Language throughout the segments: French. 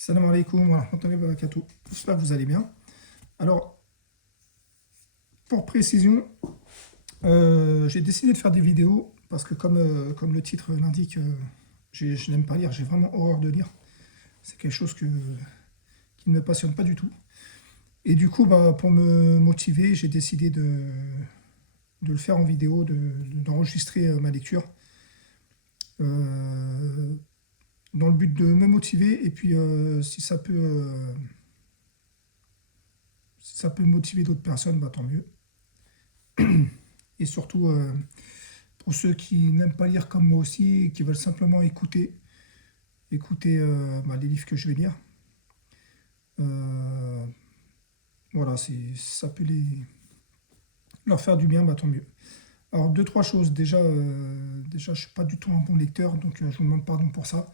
Salam alaikum wa rahmatullahi wa barakatuh. J'espère que vous allez bien. Alors, pour précision, j'ai décidé de faire des vidéos parce que comme le titre l'indique, je n'aime pas lire, j'ai vraiment horreur de lire. C'est quelque chose qui ne me passionne pas du tout. Et du coup, pour me motiver, j'ai décidé de le faire en vidéo, d'enregistrer ma lecture, euh, dans le but de me motiver. Et puis, si ça peut motiver d'autres personnes, tant mieux. Et surtout, pour ceux qui n'aiment pas lire comme moi aussi, et qui veulent simplement écouter les livres que je vais lire. Euh, voilà, si ça peut leur faire du bien, tant mieux. Alors, deux, trois choses. Déjà, je suis pas du tout un bon lecteur, donc je vous demande pardon pour ça.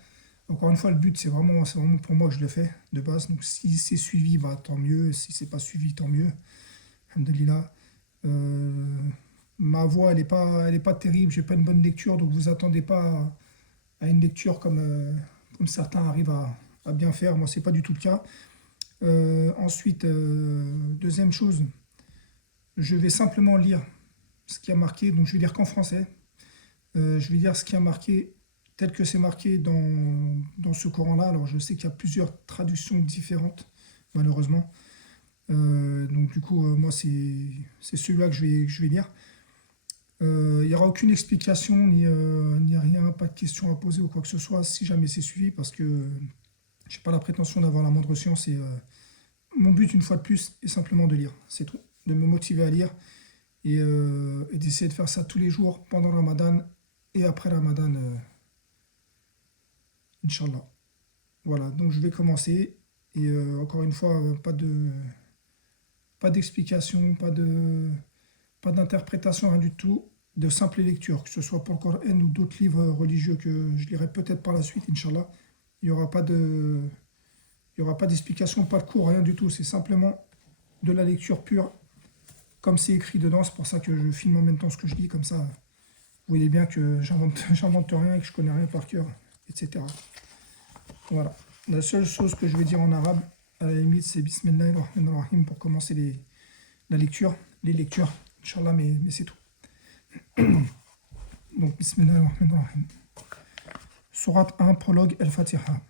Encore une fois, le but, c'est vraiment pour moi que je le fais de base. Donc, si c'est suivi, tant mieux. Si c'est pas suivi, tant mieux. Alhamdulillah. Euh, Ma voix, elle est pas terrible. J'ai pas une bonne lecture, donc vous attendez pas à une lecture comme certains arrivent à bien faire. Moi, c'est pas du tout le cas. Ensuite, deuxième chose, je vais simplement lire ce qui a marqué. Donc, je vais lire qu'en français. Je vais lire ce qui a marqué tel que c'est marqué dans ce Coran-là. Alors, je sais qu'il y a plusieurs traductions différentes, malheureusement. Donc, du coup, moi, c'est celui-là que je vais lire. Il n'y aura aucune explication, ni rien, pas de questions à poser ou quoi que ce soit, si jamais c'est suivi, parce que je n'ai pas la prétention d'avoir la moindre science. Et mon but, une fois de plus, est simplement de lire. C'est tout. De me motiver à lire et d'essayer de faire ça tous les jours pendant le Ramadan et après le Ramadan, Inch'Allah. Voilà, donc je vais commencer. Et encore une fois, pas d'explication, pas d'interprétation, rien du tout, de simple lecture, que ce soit pour le Coran ou d'autres livres religieux que je lirai peut-être par la suite, Inch'Allah. Il n'y aura pas il y aura pas d'explication, pas de cours, rien du tout. C'est simplement de la lecture pure, comme c'est écrit dedans. C'est pour ça que je filme en même temps ce que je dis, comme ça, vous voyez bien que j'invente rien et que je connais rien par cœur, etc. Voilà. La seule chose que je vais dire en arabe, à la limite, c'est Bismillahirrahmanirrahim pour commencer la lecture, les lectures, Inch'Allah, mais c'est tout. Donc, Bismillahirrahmanirrahim. Sourate 1, prologue Al-Fatiha.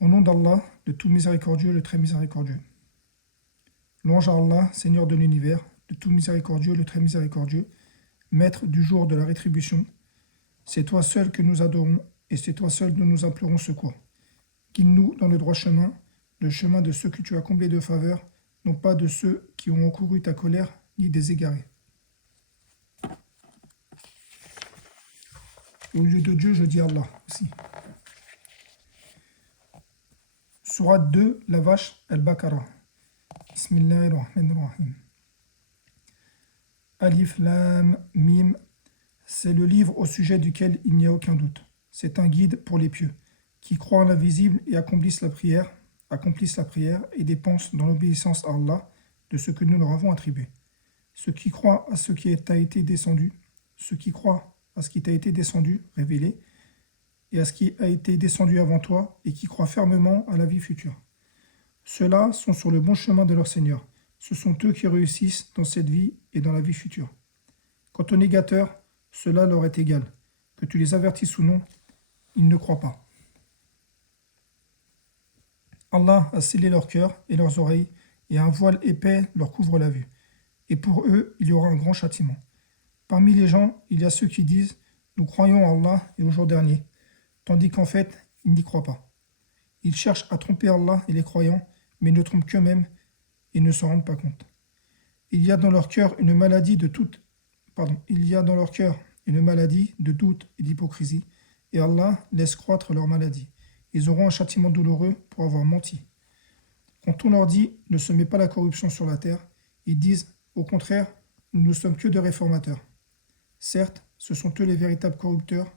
Au nom d'Allah, le tout miséricordieux, le très miséricordieux. Louange à Allah, Seigneur de l'univers, le tout miséricordieux, le très miséricordieux, Maître du jour de la rétribution. C'est toi seul que nous adorons, et c'est toi seul dont nous implorons secours. Guide-nous dans le droit chemin, le chemin de ceux que tu as comblés de faveur, non pas de ceux qui ont encouru ta colère, ni des égarés. Au lieu de Dieu, je dis Allah aussi. Sourate 2, la vache, Al-Baqarah. Bismillahirrahmanirrahim. Alif, Lam, Mim. C'est le livre au sujet duquel il n'y a aucun doute. C'est un guide pour les pieux, qui croient en l'invisible et accomplissent la prière et dépensent dans l'obéissance à Allah de ce que nous leur avons attribué. Ceux qui croient à ce qui t'a été descendu, ceux qui croient à ce qui t'a été descendu, révélé, et à ce qui a été descendu avant toi, et qui croient fermement à la vie future. Ceux-là sont sur le bon chemin de leur Seigneur. Ce sont eux qui réussissent dans cette vie et dans la vie future. Quant aux négateurs, cela leur est égal. Que tu les avertisses ou non, ils ne croient pas. Allah a scellé leur cœur et leurs oreilles, et un voile épais leur couvre la vue. Et pour eux, il y aura un grand châtiment. Parmi les gens, il y a ceux qui disent « Nous croyons en Allah et au jour dernier », tandis qu'en fait, ils n'y croient pas. Ils cherchent à tromper Allah et les croyants, mais ne trompent qu'eux-mêmes et ne s'en rendent pas compte. Il y a dans leur cœur une maladie de toute... Pardon, il y a dans leur cœur une maladie de doute et d'hypocrisie, et Allah laisse croître leur maladie. Ils auront un châtiment douloureux pour avoir menti. Quand on leur dit « Ne se met pas la corruption sur la terre », ils disent « Au contraire, nous ne sommes que des réformateurs ». Certes, ce sont eux les véritables corrupteurs,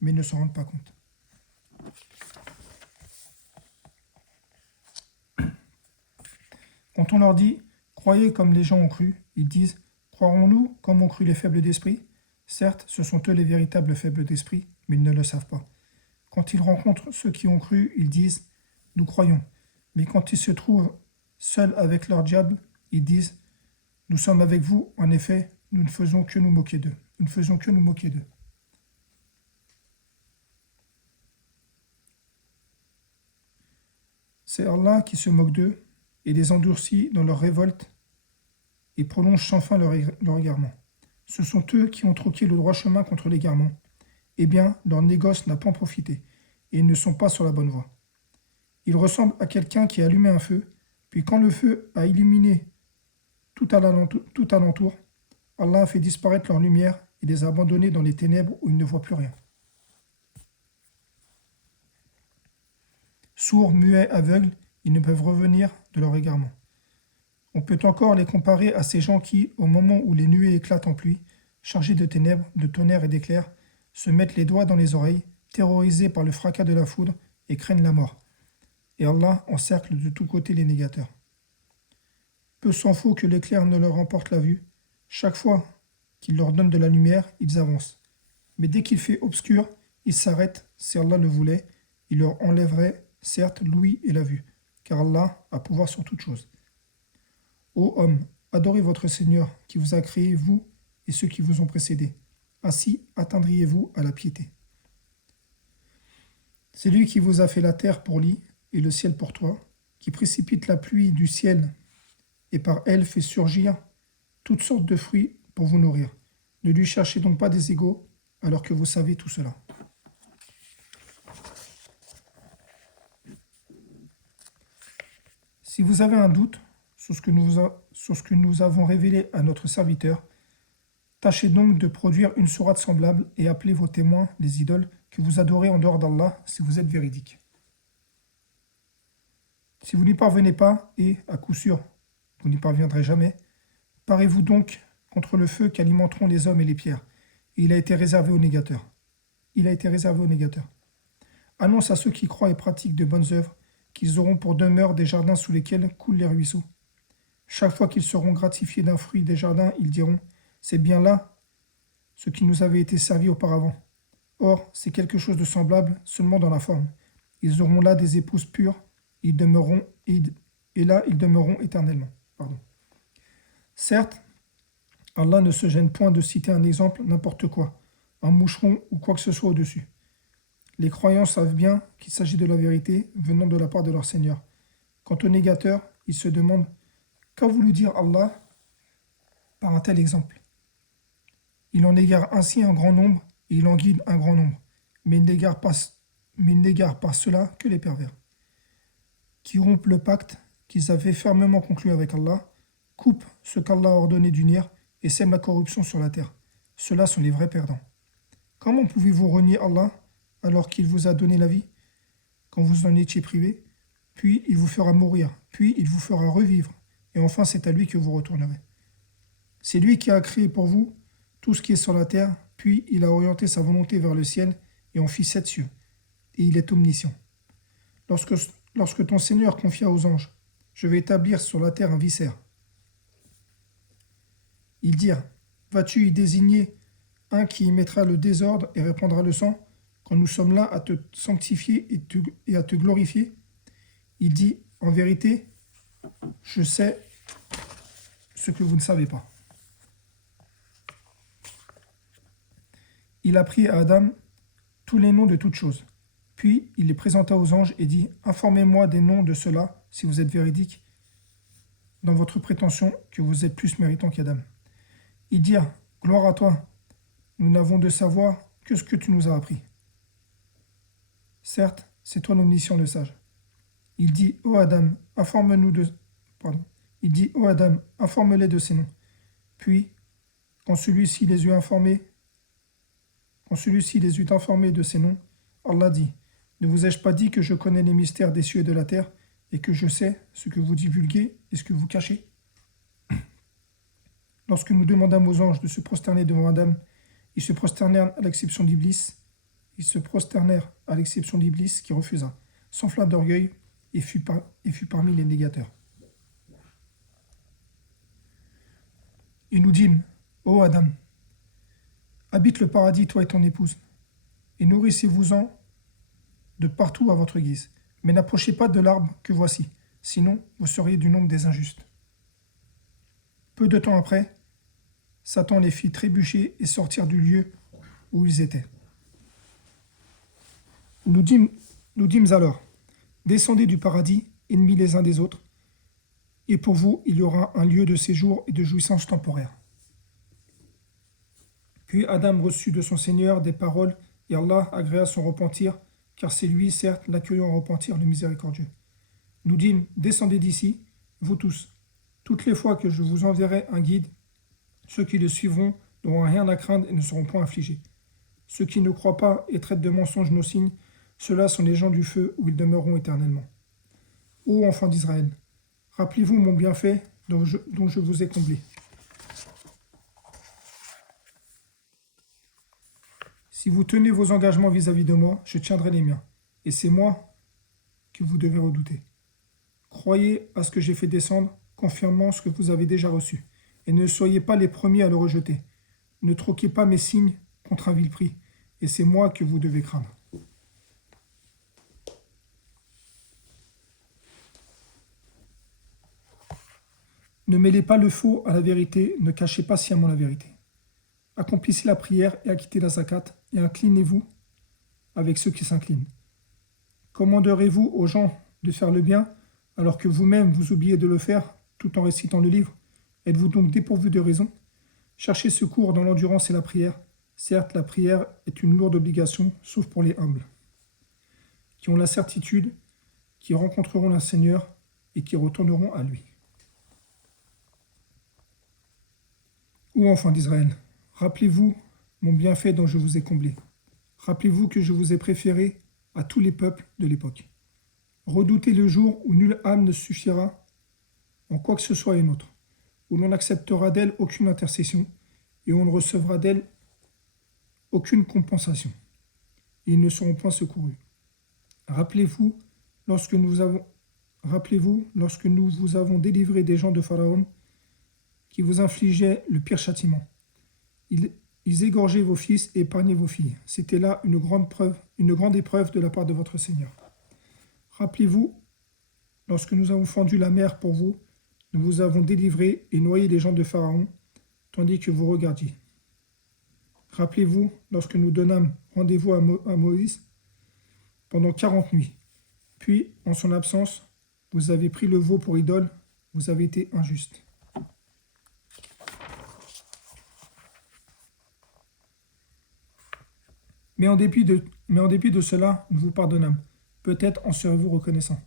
mais ils ne s'en rendent pas compte. Quand on leur dit « Croyez comme les gens ont cru », ils disent « Croirons-nous comme ont cru les faibles d'esprit ?» Certes, ce sont eux les véritables faibles d'esprit, mais ils ne le savent pas. Quand ils rencontrent ceux qui ont cru, ils disent nous croyons. Mais quand ils se trouvent seuls avec leur diable, ils disent, nous sommes avec vous, en effet, nous ne faisons que nous moquer d'eux. Nous ne faisons que nous moquer d'eux. C'est Allah qui se moque d'eux et les endurcit dans leur révolte et prolonge sans fin leur égarement. Ce sont eux qui ont troqué le droit chemin contre l'égarement. Eh bien, leur négoce n'a pas profité, et ils ne sont pas sur la bonne voie. Ils ressemblent à quelqu'un qui a allumé un feu, puis quand le feu a illuminé tout alentour, Allah a fait disparaître leur lumière et les a abandonnés dans les ténèbres où ils ne voient plus rien. Sourds, muets, aveugles, ils ne peuvent revenir de leur égarement. On peut encore les comparer à ces gens qui, au moment où les nuées éclatent en pluie, chargés de ténèbres, de tonnerres et d'éclairs, se mettent les doigts dans les oreilles, terrorisés par le fracas de la foudre, et craignent la mort. Et Allah encercle de tous côtés les négateurs. Peu s'en faut que l'éclair ne leur emporte la vue. Chaque fois qu'il leur donne de la lumière, ils avancent. Mais dès qu'il fait obscur, ils s'arrêtent, si Allah le voulait, il leur enlèverait, certes, l'ouïe et la vue, car Allah a pouvoir sur toute chose. Ô hommes, adorez votre Seigneur qui vous a créé, vous et ceux qui vous ont précédés. Ainsi atteindriez-vous à la piété. C'est lui qui vous a fait la terre pour lit et le ciel pour toi, qui précipite la pluie du ciel et par elle fait surgir toutes sortes de fruits pour vous nourrir. Ne lui cherchez donc pas des égaux alors que vous savez tout cela. Si vous avez un doute sur ce que nous avons révélé à notre serviteur, tâchez donc de produire une sourate semblable et appelez vos témoins, les idoles, que vous adorez en dehors d'Allah, si vous êtes véridiques. Si vous n'y parvenez pas, et, à coup sûr, vous n'y parviendrez jamais, parez-vous donc contre le feu qu'alimenteront les hommes et les pierres, et il a été réservé aux négateurs. Il a été réservé aux négateurs. Annonce à ceux qui croient et pratiquent de bonnes œuvres qu'ils auront pour demeure des jardins sous lesquels coulent les ruisseaux. Chaque fois qu'ils seront gratifiés d'un fruit des jardins, ils diront « C'est bien là ce qui nous avait été servi auparavant. » Or, c'est quelque chose de semblable, seulement dans la forme. Ils auront là des épouses pures, et là ils demeureront éternellement. Pardon. Certes, Allah ne se gêne point de citer un exemple, n'importe quoi, un moucheron ou quoi que ce soit au-dessus. Les croyants savent bien qu'il s'agit de la vérité venant de la part de leur Seigneur. Quant aux négateurs, ils se demandent qu'a voulu dire Allah par un tel exemple. Il en égare ainsi un grand nombre et il en guide un grand nombre, mais il n'égare par cela que les pervers, qui rompent le pacte qu'ils avaient fermement conclu avec Allah, coupent ce qu'Allah a ordonné d'unir et sèment la corruption sur la terre. Ceux-là sont les vrais perdants. Comment pouvez-vous renier Allah alors qu'il vous a donné la vie, quand vous en étiez privé, puis il vous fera mourir, puis il vous fera revivre, et enfin c'est à lui que vous retournerez. C'est lui qui a créé pour vous tout ce qui est sur la terre, puis il a orienté sa volonté vers le ciel et en fit 7 cieux, et il est omniscient. Lorsque ton Seigneur confia aux anges, je vais établir sur la terre un vicaire, ils dirent, vas-tu y désigner un qui y mettra le désordre et répandra le sang, quand nous sommes là à te sanctifier et à te glorifier? Il dit, en vérité, je sais ce que vous ne savez pas. Il apprit à Adam tous les noms de toutes choses. Puis il les présenta aux anges et dit, informez-moi des noms de ceux-là, si vous êtes véridiques, dans votre prétention que vous êtes plus méritant qu'Adam. Ils dirent, gloire à toi, nous n'avons de savoir que ce que tu nous as appris. Certes, c'est toi l'omniscient le sage. Il dit, ô Adam, informe-les de ces noms. Puis, quand celui-ci les eut informés de ces noms, Allah dit, ne vous ai-je pas dit que je connais les mystères des cieux et de la terre, et que je sais ce que vous divulguez et ce que vous cachez? Lorsque nous demandâmes aux anges de se prosterner devant Adam, ils se prosternèrent à l'exception d'Iblis. Qui refusa, s'enfla d'orgueil et fut parmi les négateurs. Et nous dîmes, ô Adam, habite le paradis, toi et ton épouse, et nourrissez-vous-en de partout à votre guise. Mais n'approchez pas de l'arbre que voici, sinon vous seriez du nombre des injustes. Peu de temps après, Satan les fit trébucher et sortir du lieu où ils étaient. Nous dîmes, nous dîmes alors, descendez du paradis, ennemis les uns des autres, et pour vous il y aura un lieu de séjour et de jouissance temporaire. Puis Adam reçut de son Seigneur des paroles, et Allah agréa son repentir, car c'est lui, certes, l'accueillant au repentir, le miséricordieux. Nous dîmes, descendez d'ici, vous tous. Toutes les fois que je vous enverrai un guide, ceux qui le suivront n'auront rien à craindre et ne seront point affligés. Ceux qui ne croient pas et traitent de mensonges nos signes, ceux-là sont les gens du feu où ils demeureront éternellement. Ô enfants d'Israël, rappelez-vous mon bienfait dont je vous ai comblé. Si vous tenez vos engagements vis-à-vis de moi, je tiendrai les miens. Et c'est moi que vous devez redouter. Croyez à ce que j'ai fait descendre, confirmant ce que vous avez déjà reçu. Et ne soyez pas les premiers à le rejeter. Ne troquez pas mes signes contre un vil prix. Et c'est moi que vous devez craindre. Ne mêlez pas le faux à la vérité, ne cachez pas sciemment la vérité. Accomplissez la prière et acquittez la zakat, et inclinez-vous avec ceux qui s'inclinent. Commanderez-vous aux gens de faire le bien, alors que vous-même vous oubliez de le faire, tout en récitant le livre? Êtes-vous donc dépourvu de raison? Cherchez secours dans l'endurance et la prière. Certes, la prière est une lourde obligation, sauf pour les humbles, qui ont la certitude, qui rencontreront le Seigneur et qui retourneront à lui. Ô enfants d'Israël, rappelez-vous mon bienfait dont je vous ai comblé. Rappelez-vous que je vous ai préféré à tous les peuples de l'époque. Redoutez le jour où nulle âme ne suffira en quoi que ce soit une autre, où l'on n'acceptera d'elle aucune intercession et où on ne recevra d'elle aucune compensation. Et ils ne seront point secourus. Rappelez-vous lorsque nous vous avons délivré des gens de Pharaon qui vous infligeaient le pire châtiment. Ils égorgeaient vos fils et épargnaient vos filles. C'était là une grande épreuve de la part de votre Seigneur. Rappelez-vous, lorsque nous avons fendu la mer pour vous, nous vous avons délivré et noyé les gens de Pharaon, tandis que vous regardiez. Rappelez-vous, lorsque nous donnâmes rendez-vous à Moïse pendant 40 nuits. Puis, en son absence, vous avez pris le veau pour idole, vous avez été injuste. Mais en dépit de cela, nous vous pardonnâmes. Peut-être en serez-vous reconnaissant.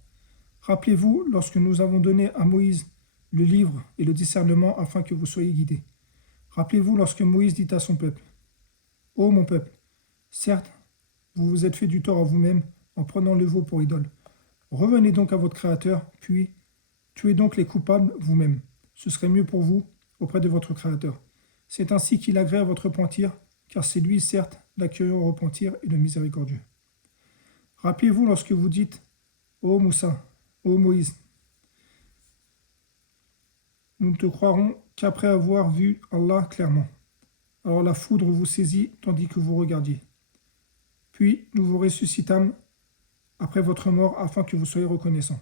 Rappelez-vous lorsque nous avons donné à Moïse le livre et le discernement afin que vous soyez guidés. Rappelez-vous lorsque Moïse dit à son peuple, « Ô mon peuple, certes, vous vous êtes fait du tort à vous-même en prenant le veau pour idole. Revenez donc à votre Créateur, puis tuez donc les coupables vous-même. Ce serait mieux pour vous auprès de votre Créateur. C'est ainsi qu'il agrée à votre repentir, car c'est lui, certes, l'accueillant au repentir et le miséricordieux. Rappelez-vous lorsque vous dites, ô Moussa, ô Moïse, nous ne te croirons qu'après avoir vu Allah clairement. Alors la foudre vous saisit tandis que vous regardiez. Puis nous vous ressuscitâmes après votre mort afin que vous soyez reconnaissants.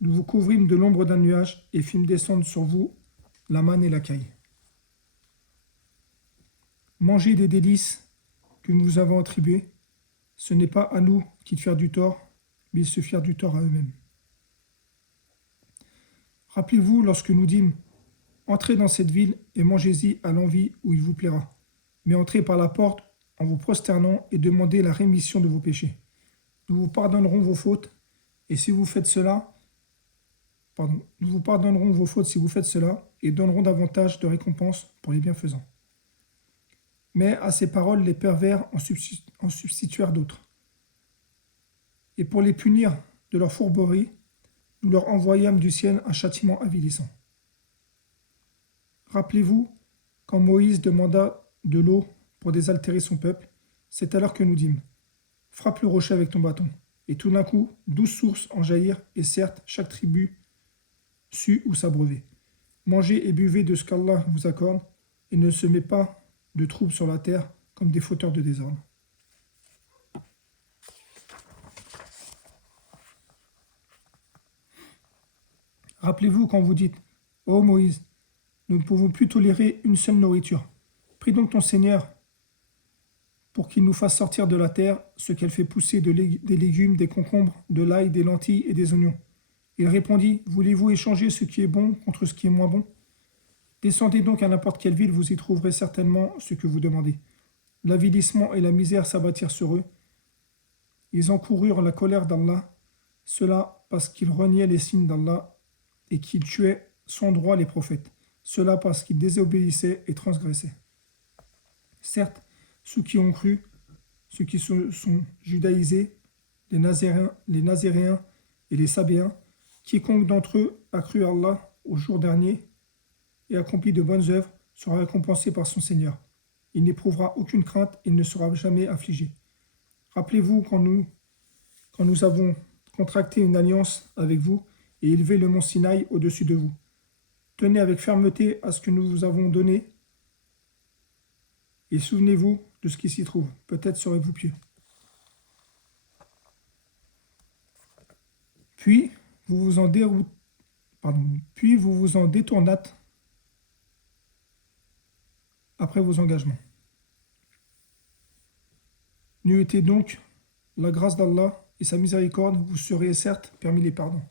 Nous vous couvrîmes de l'ombre d'un nuage et fîmes descendre sur vous la manne et la caille. Mangez des délices que nous vous avons attribuées. Ce n'est pas à nous qu'ils firent du tort, mais ils se firent du tort à eux-mêmes. Rappelez-vous lorsque nous dîmes, entrez dans cette ville et mangez-y à l'envi où il vous plaira. Mais entrez par la porte en vous prosternant et demandez la rémission de vos péchés. Nous vous pardonnerons vos fautes, et si vous faites cela, nous vous pardonnerons vos fautes si vous faites cela, et donnerons davantage de récompenses pour les bienfaisants. Mais à ces paroles, les pervers en substituèrent d'autres. Et pour les punir de leur fourberie, nous leur envoyâmes du ciel un châtiment avilissant. Rappelez-vous, quand Moïse demanda de l'eau pour désaltérer son peuple, c'est alors que nous dîmes, frappe le rocher avec ton bâton. Et tout d'un coup, 12 sources en jaillirent, et certes, chaque tribu sut où s'abreuver. Mangez et buvez de ce qu'Allah vous accorde, et ne se met pas de troubles sur la terre comme des fauteurs de désordre. Rappelez-vous quand vous dites, ô Moïse, nous ne pouvons plus tolérer une seule nourriture. Prie donc ton Seigneur pour qu'il nous fasse sortir de la terre ce qu'elle fait pousser des légumes, des concombres, de l'ail, des lentilles et des oignons. Il répondit, voulez-vous échanger ce qui est bon contre ce qui est moins bon? Descendez donc à n'importe quelle ville, vous y trouverez certainement ce que vous demandez. L'avilissement et la misère s'abattirent sur eux. Ils encoururent la colère d'Allah, cela parce qu'ils reniaient les signes d'Allah et qu'ils tuaient sans droit les prophètes, cela parce qu'ils désobéissaient et transgressaient. Certes, ceux qui ont cru, ceux qui se sont judaïsés, les Nazaréens et les Sabéens, quiconque d'entre eux a cru à Allah au jour dernier et accompli de bonnes œuvres sera récompensé par son Seigneur. Il n'éprouvera aucune crainte et ne sera jamais affligé. Rappelez-vous quand nous avons contracté une alliance avec vous et élevé le mont Sinaï au-dessus de vous. Tenez avec fermeté à ce que nous vous avons donné et souvenez-vous de ce qui s'y trouve. Peut-être serez-vous pieux. Puis puis vous vous en détournâtes après vos engagements. N'eût été donc la grâce d'Allah et sa miséricorde, vous seriez certes les perdants.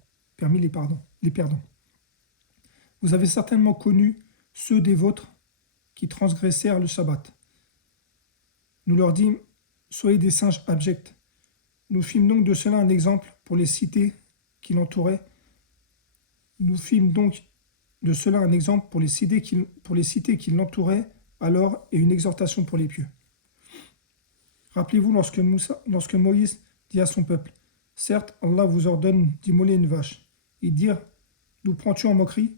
Vous avez certainement connu ceux des vôtres qui transgressèrent le Shabbat. Nous leur dîmes, soyez des singes abjects. Nous fîmes donc de cela un exemple pour les cités qui l'entouraient. Nous fîmes donc de cela un exemple pour les cités qui l'entouraient alors et une exhortation pour les pieux. Rappelez-vous lorsque Moïse dit à son peuple, certes, Allah vous ordonne d'immoler une vache. Ils dirent, nous prends-tu en moquerie?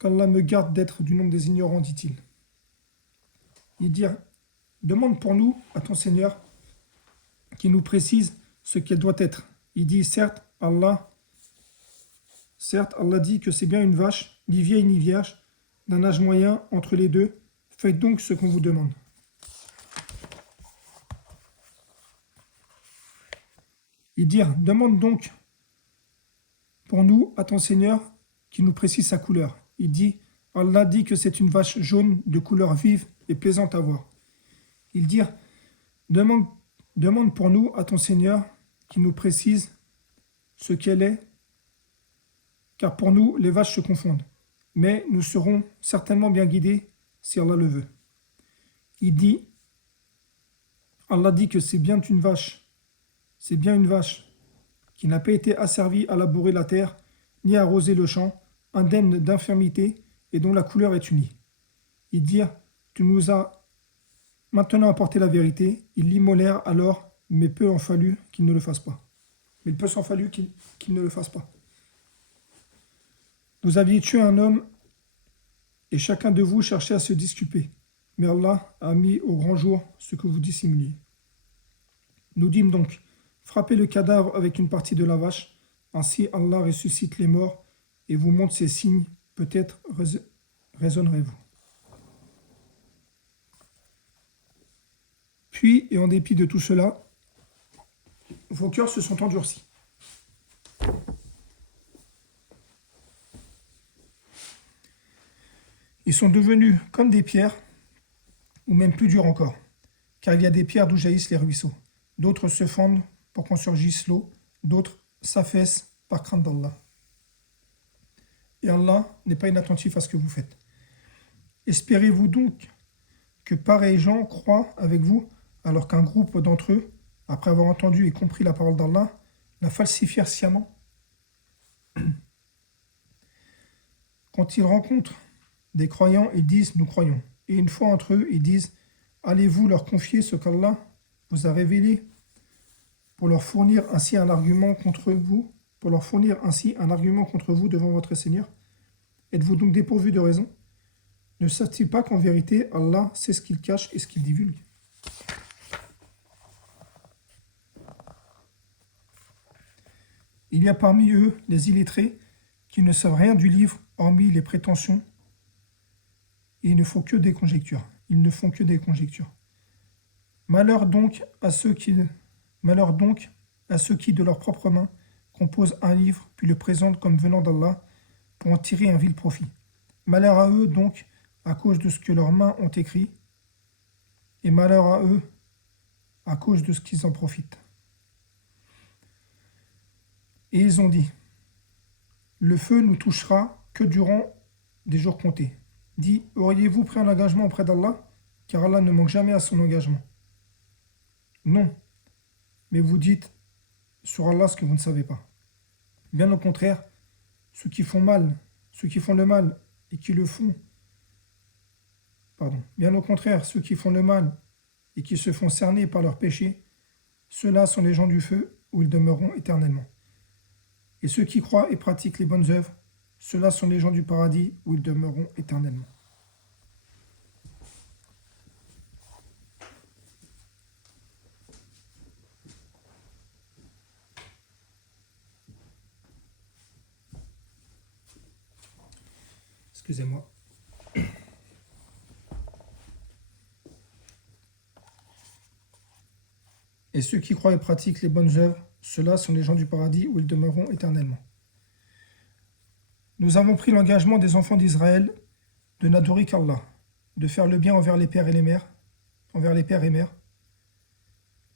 Qu'Allah me garde d'être du nombre des ignorants, dit-il. Ils dirent, demande pour nous à ton Seigneur qui nous précise ce qu'elle doit être. Il dit, certes, Allah dit que c'est bien une vache, ni vieille ni vierge, d'un âge moyen entre les deux. Faites donc ce qu'on vous demande. Ils dirent, demande donc pour nous à ton Seigneur qui nous précise sa couleur. Il dit, Allah dit que c'est une vache jaune de couleur vive et plaisante à voir. Ils dirent, demande pour nous à ton Seigneur qui nous précise ce qu'elle est, car pour nous les vaches se confondent, mais nous serons certainement bien guidés si Allah le veut. Il dit, Allah dit que c'est bien une vache qui n'a pas été asservie à labourer la terre, ni à arroser le champ, indemne d'infirmité et dont la couleur est unie. Ils dirent, tu nous as maintenant apporté la vérité. Ils l'immolèrent alors, mais peu en fallut qu'il ne le fasse pas. Mais il peut s'en fallu qu'il ne le fasse pas. Vous aviez tué un homme et chacun de vous cherchait à se disculper. Mais Allah a mis au grand jour ce que vous dissimuliez. Nous dîmes donc, frappez le cadavre avec une partie de la vache, ainsi Allah ressuscite les morts et vous montre ses signes, peut-être raisonnerez-vous. Puis, et en dépit de tout cela, vos cœurs se sont endurcis. Ils sont devenus comme des pierres, ou même plus durs encore, car il y a des pierres d'où jaillissent les ruisseaux. D'autres se fendent pour qu'en surgisse l'eau, d'autres s'affaissent par crainte d'Allah. Et Allah n'est pas inattentif à ce que vous faites. Espérez-vous donc que pareils gens croient avec vous, alors qu'un groupe d'entre eux, après avoir entendu et compris la parole d'Allah, la falsifièrent sciemment? Quand ils rencontrent des croyants, ils disent « nous croyons ». Et une fois entre eux, ils disent « allez-vous leur confier ce qu'Allah vous a révélé pour leur fournir ainsi un argument contre vous devant votre Seigneur? Êtes-vous donc dépourvus de raison? Ne savent-ils pas qu'en vérité, Allah sait ce qu'il cache et ce qu'il divulgue? Il y a parmi eux les illettrés qui ne savent rien du livre hormis les prétentions et ils ne font que des conjectures. Malheur donc à ceux qui, de leur propre main, composent un livre puis le présentent comme venant d'Allah, pour en tirer un vil profit. Malheur à eux donc à cause de ce que leurs mains ont écrit, et malheur à eux à cause de ce qu'ils en profitent. Et ils ont dit, le feu nous touchera que durant des jours comptés. Dit, auriez-vous pris un engagement auprès d'Allah? Car Allah ne manque jamais à son engagement. Non, mais vous dites sur Allah ce que vous ne savez pas. Bien au contraire, ceux qui font mal, ceux qui font le mal et qui le font, bien au contraire, ceux qui font le mal et qui se font cerner par leurs péchés, ceux-là sont les gens du feu où ils demeureront éternellement. Et ceux qui croient et pratiquent les bonnes œuvres, ceux-là sont les gens du paradis où ils demeureront éternellement. Excusez-moi. Et ceux qui croient et pratiquent les bonnes œuvres, ceux-là sont les gens du paradis où ils demeureront éternellement. Nous avons pris l'engagement des enfants d'Israël de n'adorer qu'Allah, de faire le bien envers les pères et les mères, envers les pères et mères,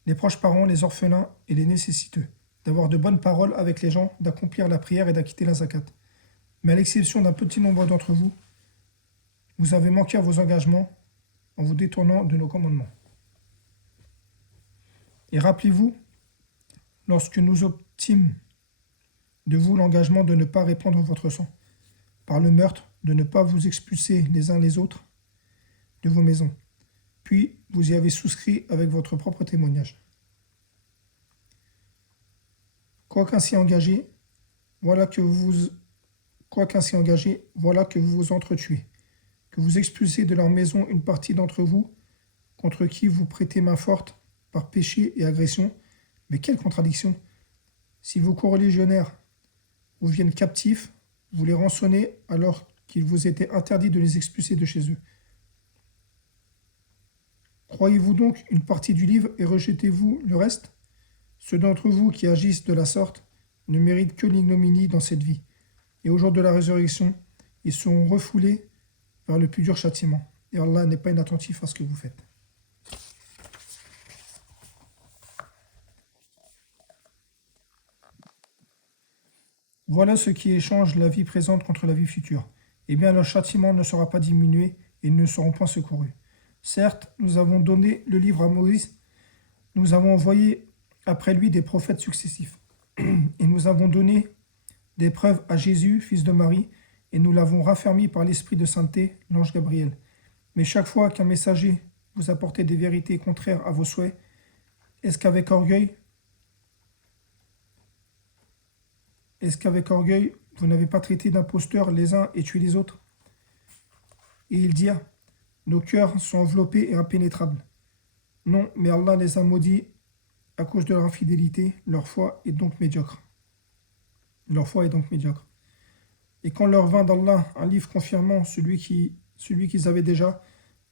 les proches parents, les orphelins et les nécessiteux, d'avoir de bonnes paroles avec les gens, d'accomplir la prière et d'acquitter la zakat. Mais à l'exception d'un petit nombre d'entre vous, vous avez manqué à vos engagements en vous détournant de nos commandements. Et rappelez-vous, lorsque nous obtîmes de vous l'engagement de ne pas répandre votre sang, par le meurtre, de ne pas vous expulser les uns les autres de vos maisons, puis vous y avez souscrit avec votre propre témoignage. Quoiqu'ainsi engagé, voilà que vous vous entretuez, que vous expulsez de leur maison une partie d'entre vous, contre qui vous prêtez main forte par péché et agression. Mais quelle contradiction! Si vos coreligionnaires vous viennent captifs, vous les rançonnez alors qu'il vous était interdit de les expulser de chez eux. Croyez-vous donc une partie du livre et rejetez-vous le reste? Ceux d'entre vous qui agissent de la sorte ne méritent que l'ignominie dans cette vie. Et au jour de la résurrection, ils seront refoulés vers le plus dur châtiment. Et Allah n'est pas inattentif à ce que vous faites. Voilà ceux qui échangent la vie présente contre la vie future. Eh bien, leur châtiment ne sera pas diminué et ils ne seront pas secourus. Certes, nous avons donné le livre à Moïse, nous avons envoyé après lui des prophètes successifs. Et nous avons donné des preuves à Jésus, fils de Marie, et nous l'avons raffermi par l'esprit de sainteté, l'ange Gabriel. Mais chaque fois qu'un messager vous apportait des vérités contraires à vos souhaits, est-ce qu'avec orgueil, vous n'avez pas traité d'imposteurs les uns et tué les autres? Et ils dirent, nos cœurs sont enveloppés et impénétrables. Non, mais Allah les a maudits à cause de leur infidélité, leur foi est donc médiocre. Et quand leur vint d'Allah un livre confirmant celui qu'ils avaient déjà,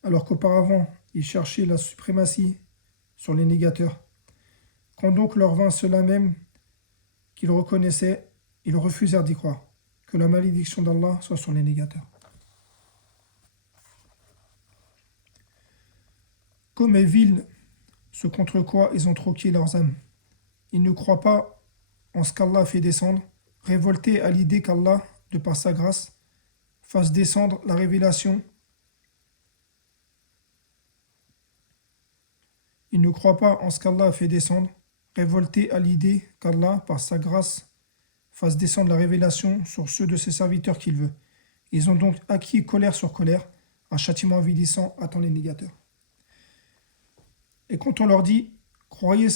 alors qu'auparavant ils cherchaient la suprématie sur les négateurs. Quand donc leur vint cela même qu'ils reconnaissaient, ils refusèrent d'y croire. Que la malédiction d'Allah soit sur les négateurs. Comme est vil ce contre quoi ils ont troqué leurs âmes. Ils ne croient pas en ce qu'Allah fait descendre, révoltés à l'idée qu'Allah, de par sa grâce, fasse descendre la révélation. Ils ne croient pas en ce qu'Allah a fait descendre, révoltés à l'idée qu'Allah, par sa grâce, fasse descendre la révélation sur ceux de ses serviteurs qu'il veut. Ils ont donc acquis colère sur colère, un châtiment avilissant attend les négateurs. Et quand on leur dit, croyez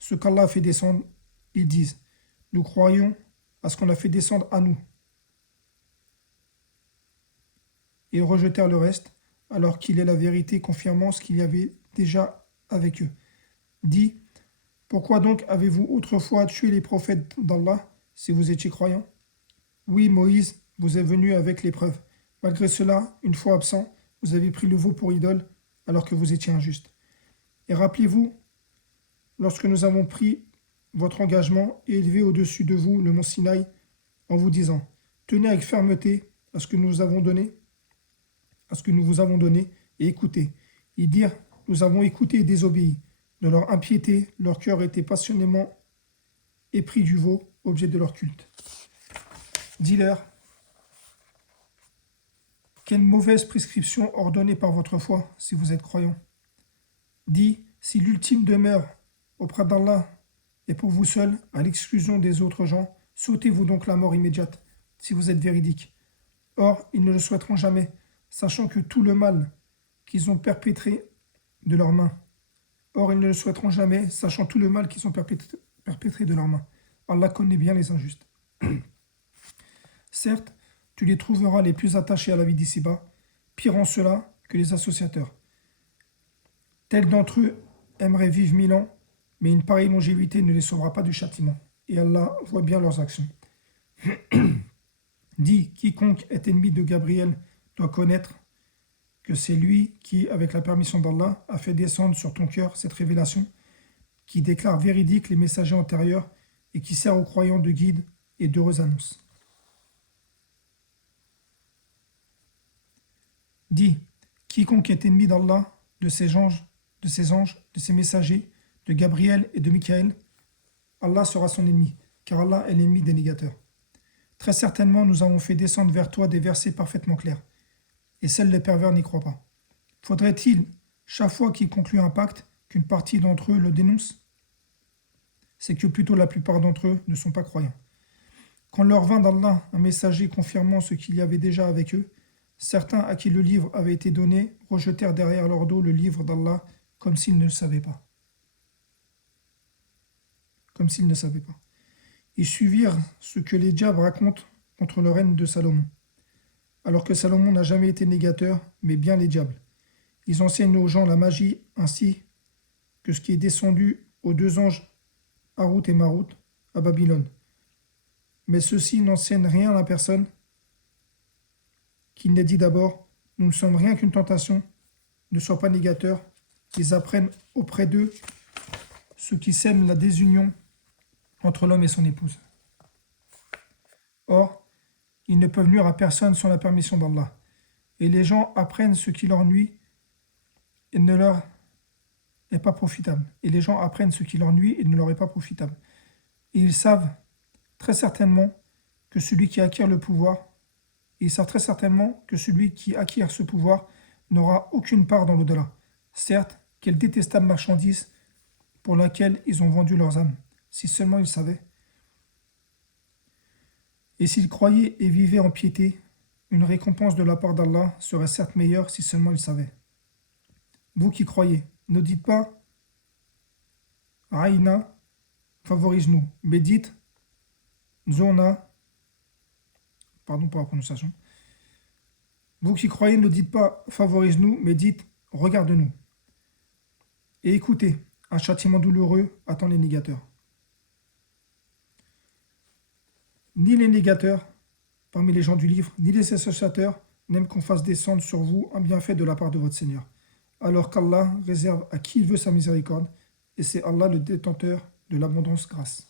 ce qu'Allah a fait descendre, ils disent, nous croyons à ce qu'on a fait descendre à nous. Et ils rejetèrent le reste, alors qu'il est la vérité confirmant ce qu'il y avait déjà avec eux. Dit, pourquoi donc avez-vous autrefois tué les prophètes d'Allah si vous étiez croyants? Oui, Moïse vous est venu avec l'épreuve. Malgré cela, une fois absent, vous avez pris le veau pour idole, alors que vous étiez injuste. Et rappelez-vous, lorsque nous avons pris votre engagement et élevé au-dessus de vous le mont Sinaï, en vous disant, Tenez avec fermeté à ce que nous avons donné, à ce que nous vous avons donné, et écoutez. Ils dirent, nous avons écouté et désobéi. De leur impiété, leur cœur était passionnément épris du veau, objet de leur culte. Dis-leur, quelle mauvaise prescription ordonnée par votre foi, si vous êtes croyants. Dis, si l'ultime demeure auprès d'Allah est pour vous seul, à l'exclusion des autres gens, sautez-vous donc la mort immédiate, si vous êtes véridique. Or, ils ne le souhaiteront jamais, sachant que tout le mal qu'ils ont perpétré de leurs mains. Or, ils ne le souhaiteront jamais, sachant tout le mal qu'ils ont perpétré de leurs mains. Allah connaît bien les injustes. Certes, tu les trouveras les plus attachés à la vie d'ici-bas, pire en cela que les associateurs. Tel d'entre eux aimerait vivre 1000 ans, mais une pareille longévité ne les sauvera pas du châtiment. Et Allah voit bien leurs actions. Dis, quiconque est ennemi de Gabriel doit connaître que c'est lui qui, avec la permission d'Allah, a fait descendre sur ton cœur cette révélation qui déclare véridique les messagers antérieurs et qui sert aux croyants de guide et d'heureuse annonce. Dis, quiconque est ennemi d'Allah, de ses anges, de ses messagers, de Gabriel et de Michaël, Allah sera son ennemi, car Allah est l'ennemi des négateurs. Très certainement, nous avons fait descendre vers toi des versets parfaitement clairs, et seuls les pervers n'y croient pas. Faudrait-il, chaque fois qu'ils concluent un pacte, qu'une partie d'entre eux le dénonce? C'est que plutôt la plupart d'entre eux ne sont pas croyants. Quand leur vint d'Allah un messager confirmant ce qu'il y avait déjà avec eux, certains à qui le livre avait été donné rejetèrent derrière leur dos le livre d'Allah comme s'ils ne le savaient pas. Comme s'ils ne savaient pas. Ils suivirent ce que les diables racontent contre le règne de Salomon, alors que Salomon n'a jamais été négateur, mais bien les diables. Ils enseignent aux gens la magie ainsi que ce qui est descendu aux deux anges Harout et Marout à Babylone. Mais ceux-ci n'enseignent rien à la personne qu'il n'ait dit d'abord, nous ne sommes rien qu'une tentation, ne sois pas négateur. Ils apprennent auprès d'eux ce qui sème la désunion entre l'homme et son épouse. Or, ils ne peuvent nuire à personne sans la permission d'Allah. Et les gens apprennent ce qui leur nuit et ne leur est pas profitable. Et les gens apprennent ce qui leur nuit et ne leur est pas profitable. Et ils savent très certainement que celui qui acquiert le pouvoir, et ils savent très certainement que celui qui acquiert ce pouvoir n'aura aucune part dans l'au-delà. Certes, quelle détestable marchandise pour laquelle ils ont vendu leurs âmes. Si seulement ils savaient. Et s'ils croyaient et vivaient en piété, une récompense de la part d'Allah serait certes meilleure si seulement ils savaient. Vous qui croyez, ne dites pas Aïna, favorise-nous, mais dites Zona, pardon pour la prononciation. Vous qui croyez, ne dites pas favorise-nous, mais dites regarde-nous. Et écoutez, un châtiment douloureux attend les négateurs. Ni les négateurs, parmi les gens du livre, ni les associateurs n'aiment qu'on fasse descendre sur vous un bienfait de la part de votre Seigneur, alors qu'Allah réserve à qui il veut sa miséricorde, et c'est Allah le détenteur de l'abondance grâce.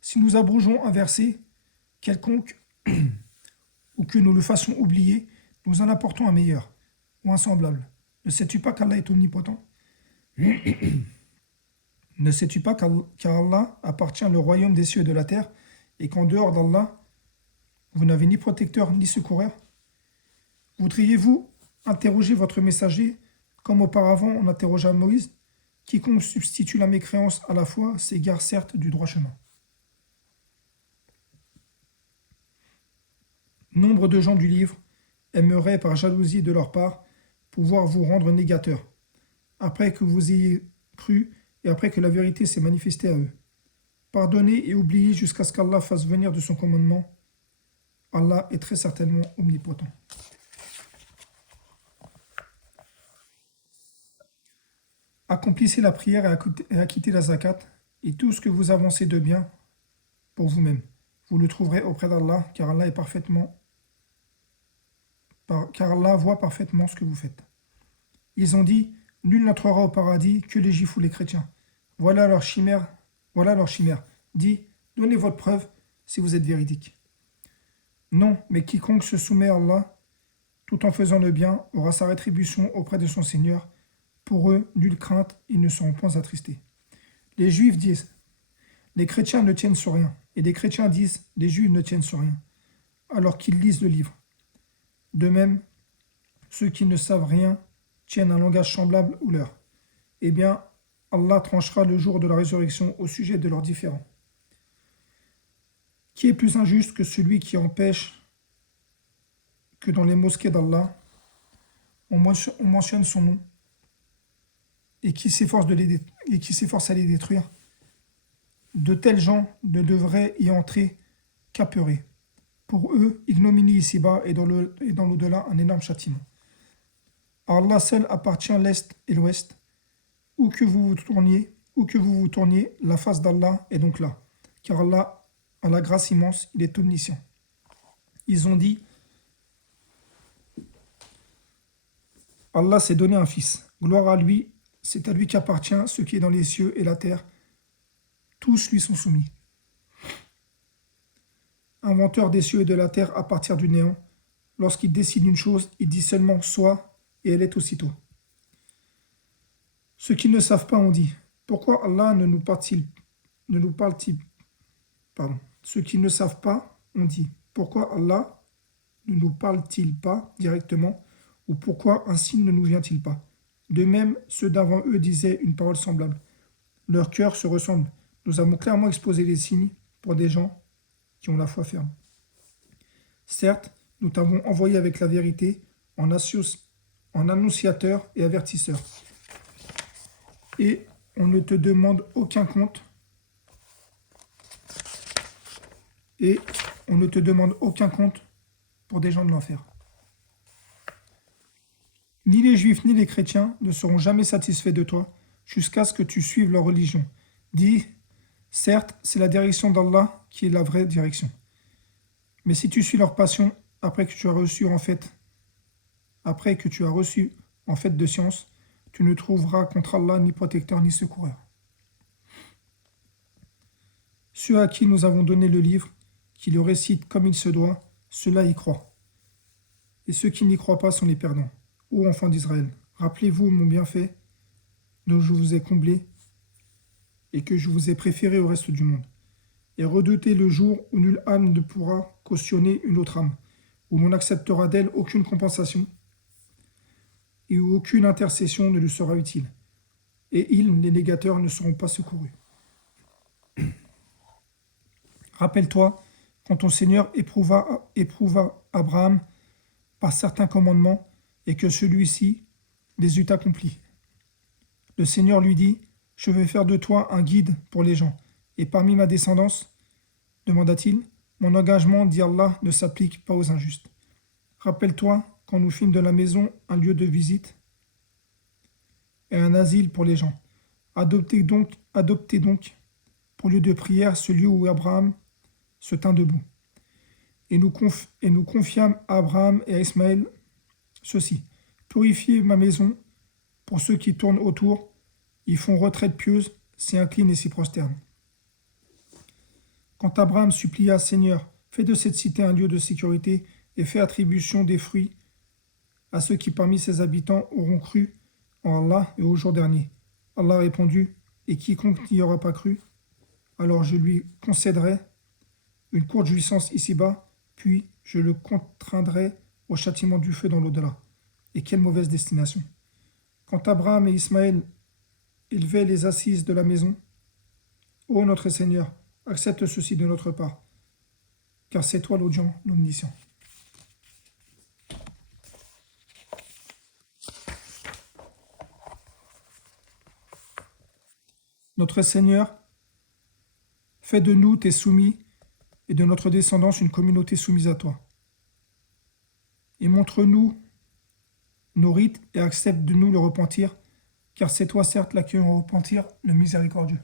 Si nous abrogeons un verset quelconque, ou que nous le fassions oublier, nous en apportons un meilleur, ou un semblable. Ne sais-tu pas qu'Allah est omnipotent? Ne sais-tu pas qu'à Allah appartient le royaume des cieux et de la terre, et qu'en dehors d'Allah, vous n'avez ni protecteur ni secoureur? Voudriez-vous interroger votre messager, comme auparavant on interrogea Moïse? Quiconque substitue la mécréance à la foi s'égare certes du droit chemin. Nombre de gens du livre aimeraient par jalousie de leur part pouvoir vous rendre négateurs, après que vous ayez cru et après que la vérité s'est manifestée à eux. Pardonnez et oubliez jusqu'à ce qu'Allah fasse venir de son commandement. Allah est très certainement omnipotent. Accomplissez la prière et acquittez la zakat, et tout ce que vous avancez de bien pour vous-même. Vous le trouverez auprès d'Allah, car Allah voit parfaitement ce que vous faites. Ils ont dit, nul n'entrera au paradis que les juifs ou les chrétiens. Voilà leur chimère. Dis, donnez votre preuve, si vous êtes véridique. Non, mais quiconque se soumet à Allah, tout en faisant le bien, aura sa rétribution auprès de son Seigneur. Pour eux, nulle crainte, ils ne seront point attristés. Les Juifs disent, les chrétiens ne tiennent sur rien. Et les chrétiens disent, les Juifs ne tiennent sur rien, alors qu'ils lisent le livre. De même, ceux qui ne savent rien tiennent un langage semblable au leur. Eh bien, Allah tranchera le jour de la résurrection au sujet de leurs différends. Qui est plus injuste que celui qui empêche que dans les mosquées d'Allah, on mentionne son nom et qui s'efforce à les détruire? De tels gens ne devraient y entrer qu'apeurés. Pour eux, ignominie ici-bas et dans l'au-delà un énorme châtiment. À Allah seul appartient l'Est et l'Ouest. Où que vous vous tourniez, la face d'Allah est donc là, car Allah a la grâce immense, il est omniscient. Ils ont dit, Allah s'est donné un fils, gloire à lui, c'est à lui qu'appartient ce qui est dans les cieux et la terre, tous lui sont soumis. Inventeur des cieux et de la terre à partir du néant, lorsqu'il décide une chose, il dit seulement soit, et elle est aussitôt. Ceux qui ne savent pas ont dit, pourquoi Allah ne nous parle-t-il pardon. Ceux qui ne savent pas ont dit, pourquoi Allah ne nous parle-t-il pas directement, ou pourquoi un signe ne nous vient-il pas? De même, ceux d'avant eux disaient une parole semblable. Leurs cœurs se ressemblent. Nous avons clairement exposé les signes pour des gens qui ont la foi ferme. Certes, nous t'avons envoyé avec la vérité en annonciateur et avertisseur. Et on ne te demande aucun compte. Et on ne te demande aucun compte pour des gens de l'enfer. Ni les juifs ni les chrétiens ne seront jamais satisfaits de toi jusqu'à ce que tu suives leur religion. Dis, certes, c'est la direction d'Allah qui est la vraie direction. Mais si tu suis leur passion après que tu as reçu en fait de science, tu ne trouveras contre Allah ni protecteur ni secoureur. Ceux à qui nous avons donné le livre, qui le récitent comme il se doit, ceux-là y croient. Et ceux qui n'y croient pas sont les perdants. Ô enfants d'Israël, rappelez-vous mon bienfait dont je vous ai comblé et que je vous ai préféré au reste du monde. Et redoutez le jour où nulle âme ne pourra cautionner une autre âme, où l'on n'acceptera d'elle aucune compensation et où aucune intercession ne lui sera utile. Et ils, les négateurs, ne seront pas secourus. Rappelle-toi, quand ton Seigneur éprouva Abraham par certains commandements et que celui-ci les eut accomplis. Le Seigneur lui dit, « Je vais faire de toi un guide pour les gens. Et parmi ma descendance, demanda-t-il, mon engagement, dit Allah, ne s'applique pas aux injustes. Rappelle-toi quand nous fîmes de la maison un lieu de visite et un asile pour les gens. Adoptez donc pour lieu de prière ce lieu où Abraham se tint debout. Et nous confiâmes à Abraham et à Ismaël ceci. Purifiez ma maison pour ceux qui tournent autour, ils font retraite pieuse, s'y inclinent et s'y prosternent. Quand Abraham supplia, Seigneur, fais de cette cité un lieu de sécurité et fais attribution des fruits à ceux qui parmi ses habitants auront cru en Allah et au jour dernier. Allah répondit, et quiconque n'y aura pas cru, alors je lui concéderai une courte jouissance ici-bas, puis je le contraindrai au châtiment du feu dans l'au-delà. Et quelle mauvaise destination! Quand Abraham et Ismaël élevaient les assises de la maison, ô notre Seigneur, accepte ceci de notre part, car c'est toi l'audient, l'omniscient. Notre Seigneur, fais de nous tes soumis et de notre descendance une communauté soumise à toi. Et montre-nous nos rites et accepte de nous le repentir, car c'est toi certes l'accueil au repentir, le miséricordieux.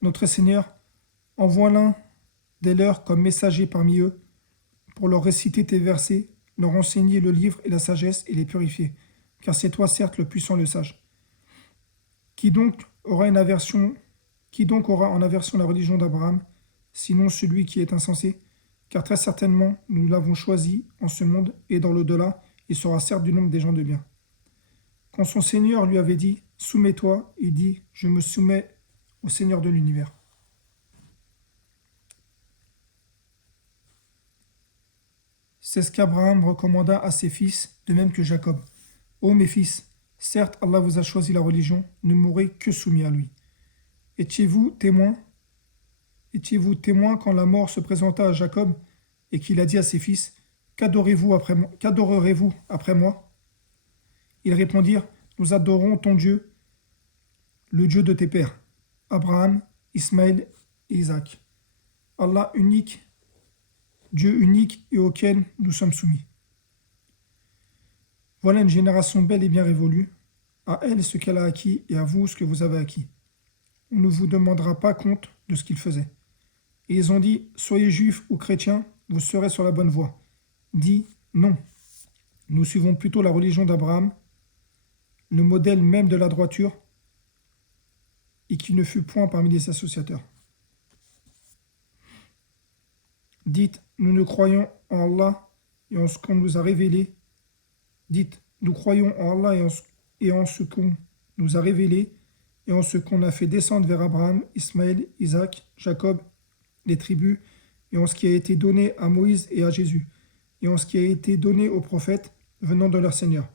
Notre Seigneur, envoie l'un des leurs comme messager parmi eux, pour leur réciter tes versets, leur enseigner le livre et la sagesse et les purifier, car c'est toi certes le puissant, le sage. Qui donc aura en aversion la religion d'Abraham, sinon celui qui est insensé, car très certainement nous l'avons choisi en ce monde et dans l'au-delà, il sera certes du nombre des gens de bien. Quand son Seigneur lui avait dit soumets-toi, il dit je me soumets au Seigneur de l'univers. C'est ce qu'Abraham recommanda à ses fils, de même que Jacob. Ô mes fils, certes Allah vous a choisi la religion, ne mourrez que soumis à lui. Étiez-vous témoins Étiez-vous témoin quand la mort se présenta à Jacob et qu'il a dit à ses fils, qu'adorerez-vous après moi? Ils répondirent, nous adorons ton Dieu, le Dieu de tes pères, Abraham, Ismaël et Isaac. Allah unique, Dieu unique et auquel nous sommes soumis. Voilà une génération belle et bien révolue, à elle ce qu'elle a acquis et à vous ce que vous avez acquis. On ne vous demandera pas compte de ce qu'ils faisaient. Et ils ont dit, soyez juifs ou chrétiens, vous serez sur la bonne voie. Dit, non, nous suivons plutôt la religion d'Abraham, le modèle même de la droiture, et qui ne fut point parmi les associateurs. Dites, nous ne croyons en Allah et en ce qu'on nous a révélé. Dites, nous croyons en Allah et en ce qu'on nous a révélé et en ce qu'on a fait descendre vers Abraham, Ismaël, Isaac, Jacob, les tribus, et en ce qui a été donné à Moïse et à Jésus, et en ce qui a été donné aux prophètes venant de leur Seigneur.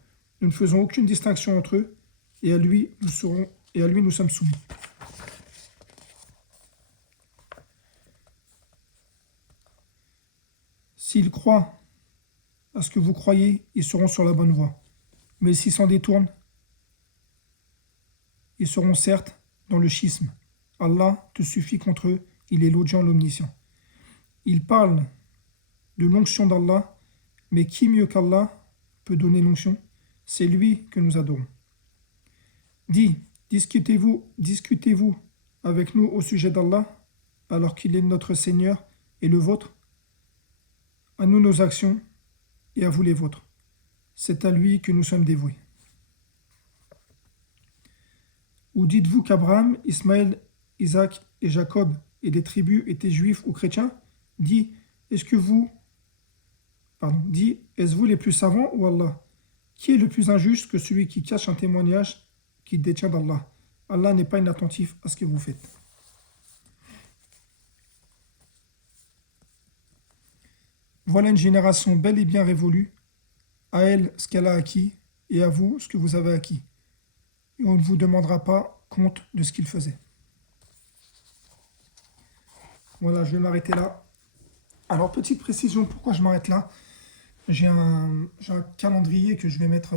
Nous ne faisons aucune distinction entre eux, et à lui nous sommes soumis. S'ils croient à ce que vous croyez, ils seront sur la bonne voie. Mais s'ils s'en détournent, ils seront certes dans le schisme. Allah te suffit contre eux, il est l'audient, l'omniscient. Ils parlent de l'onction d'Allah, mais qui mieux qu'Allah peut donner l'onction? C'est lui que nous adorons. Dis, discutez-vous avec nous au sujet d'Allah, alors qu'il est notre Seigneur et le vôtre? À nous nos actions et à vous les vôtres. C'est à lui que nous sommes dévoués. Ou dites-vous qu'Abraham, Ismaël, Isaac et Jacob et des tribus étaient juifs ou chrétiens? Dis, est-ce vous les plus savants ou Allah? Qui est le plus injuste que celui qui cache un témoignage qu'il détient d'Allah? Allah n'est pas inattentif à ce que vous faites. Voilà une génération belle et bien révolue, à elle ce qu'elle a acquis, et à vous ce que vous avez acquis. Et on ne vous demandera pas compte de ce qu'ils faisaient. Voilà, je vais m'arrêter là. Alors, petite précision, pourquoi je m'arrête là? J'ai un calendrier que je vais mettre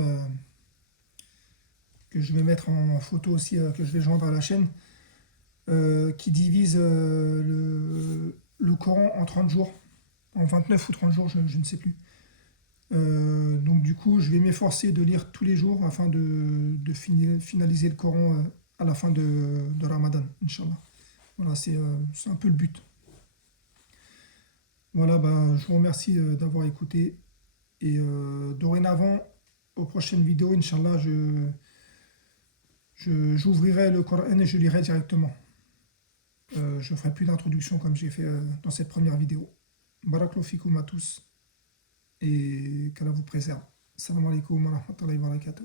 en photo aussi, que je vais joindre à la chaîne, qui divise le Coran en 30 jours, en 29 ou 30 jours, je ne sais plus. Donc du coup, je vais m'efforcer de lire tous les jours afin de finaliser le Coran à la fin de Ramadan, Inch'Allah. Voilà, c'est un peu le but. Voilà, je vous remercie d'avoir écouté. Et dorénavant, aux prochaines vidéos, Inch'Allah, j'ouvrirai le Coran et je lirai directement. Je ne ferai plus d'introduction comme j'ai fait dans cette première vidéo. Barakallahu fikoum à tous et qu'Allah vous préserve. Assalamu alaikum wa rahmatullahi wa barakatuh.